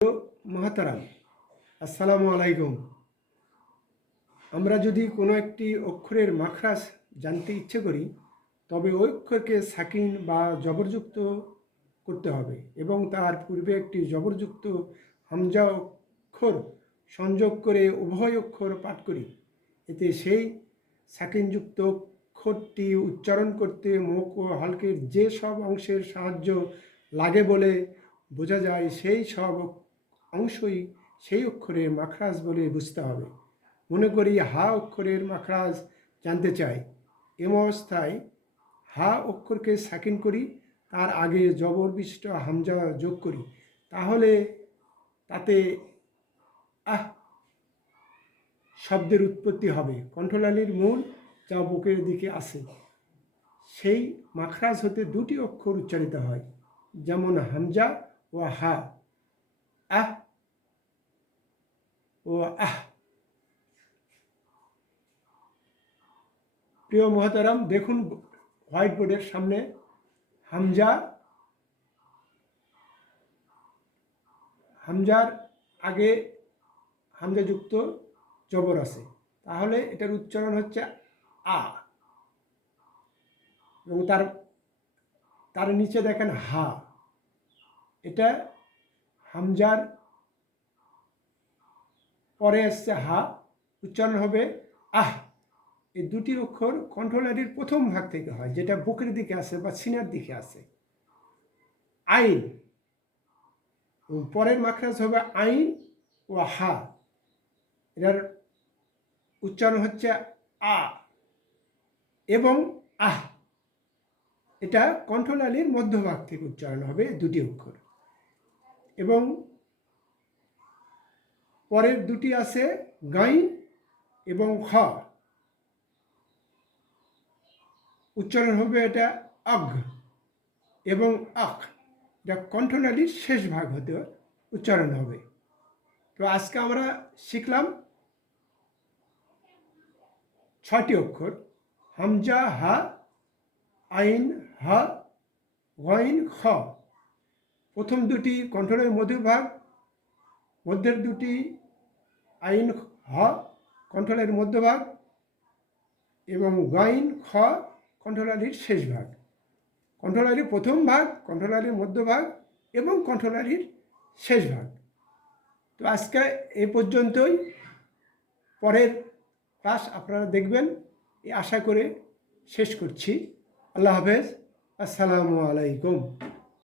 মহাতারাম, আসসালামু আলাইকুম। আমরা যদি কোনো একটি অক্ষরের মাখরাজ জানতে ইচ্ছে করি, তবে ওই অক্ষরকে সাকিন বা জবরযুক্ত করতে হবে এবং তার পূর্বে একটি জবরযুক্ত হামজা অক্ষর সংযোগ করে উভয় অক্ষর পাঠ করি। এতে সেই সাকিনযুক্ত অক্ষরটি উচ্চারণ করতে মুখ ও হালকের যে সব অংশের সাহায্য লাগে বলে বোঝা যায়, সেই সব অংশই সেই অক্ষরের মাখরাজ বলে বুঝতে হবে। মনে করি হা অক্ষরের মাখরাজ জানতে চাই। এ অবস্থায় হা অক্ষরকে সাকিন করি, তার আগে জবর বিশিষ্ট হামজা যোগ করি, তাহলে তাতে আহ শব্দের উৎপত্তি হবে। কণ্ঠলালির মূল যা বুকের দিকে আসে, সেই মাখরাজ হতে দুটি অক্ষর উচ্চারিত হয়, যেমন হামজা ও হা। আহ ও আহ। প্রিয় মহতারাম, দেখুন হোয়াইট বোর্ডের সামনে হামজার আগে হামজাযুক্ত জবর আছে, তাহলে এটার উচ্চারণ হচ্ছে আ, এবং তার নিচে দেখেন হা। এটা হামজার পরে আসছে হা, উচ্চারণ হবে আহ। এই দুটি অক্ষর কণ্ঠনালীর প্রথম ভাগ থেকে হয়, যেটা বুকের দিকে আছে বা সিনার দিকে আছে। আইন, পরের মাখরাজ হবে আইন ও হা। এটার উচ্চারণ হচ্ছে আ এবং আহ। এটা কণ্ঠনালীর মধ্যভাগ থেকে উচ্চারণ হবে দুটি অক্ষর। এবং পরের দুটি আছে গাইন এবং খ, উচ্চারণ হবে এটা আগ এবং আখ। এটা কণ্ঠনালীর শেষ ভাগ হতে উচ্চারণ হবে। তো আজকে আমরা শিখলাম 6টি অক্ষর: হামজা হা, আইন হা, গইন খ। প্রথম দুটি কণ্ঠনালীর মধ্যভাগ, মধ্যের দুটি আইন হ কণ্ঠনালীর মধ্যভাগ, এবং গাইন খ কণ্ঠনালীর শেষ ভাগ। কণ্ঠনালীর প্রথম ভাগ, কণ্ঠনালীর মধ্যভাগ এবং কণ্ঠনালীর শেষ ভাগ। তো আজকে এই পর্যন্তই। পরের ক্লাস আপনারা দেখবেন, এই আশা করে শেষ করছি। আল্লাহ হাফেজ, আসসালামু আলাইকুম।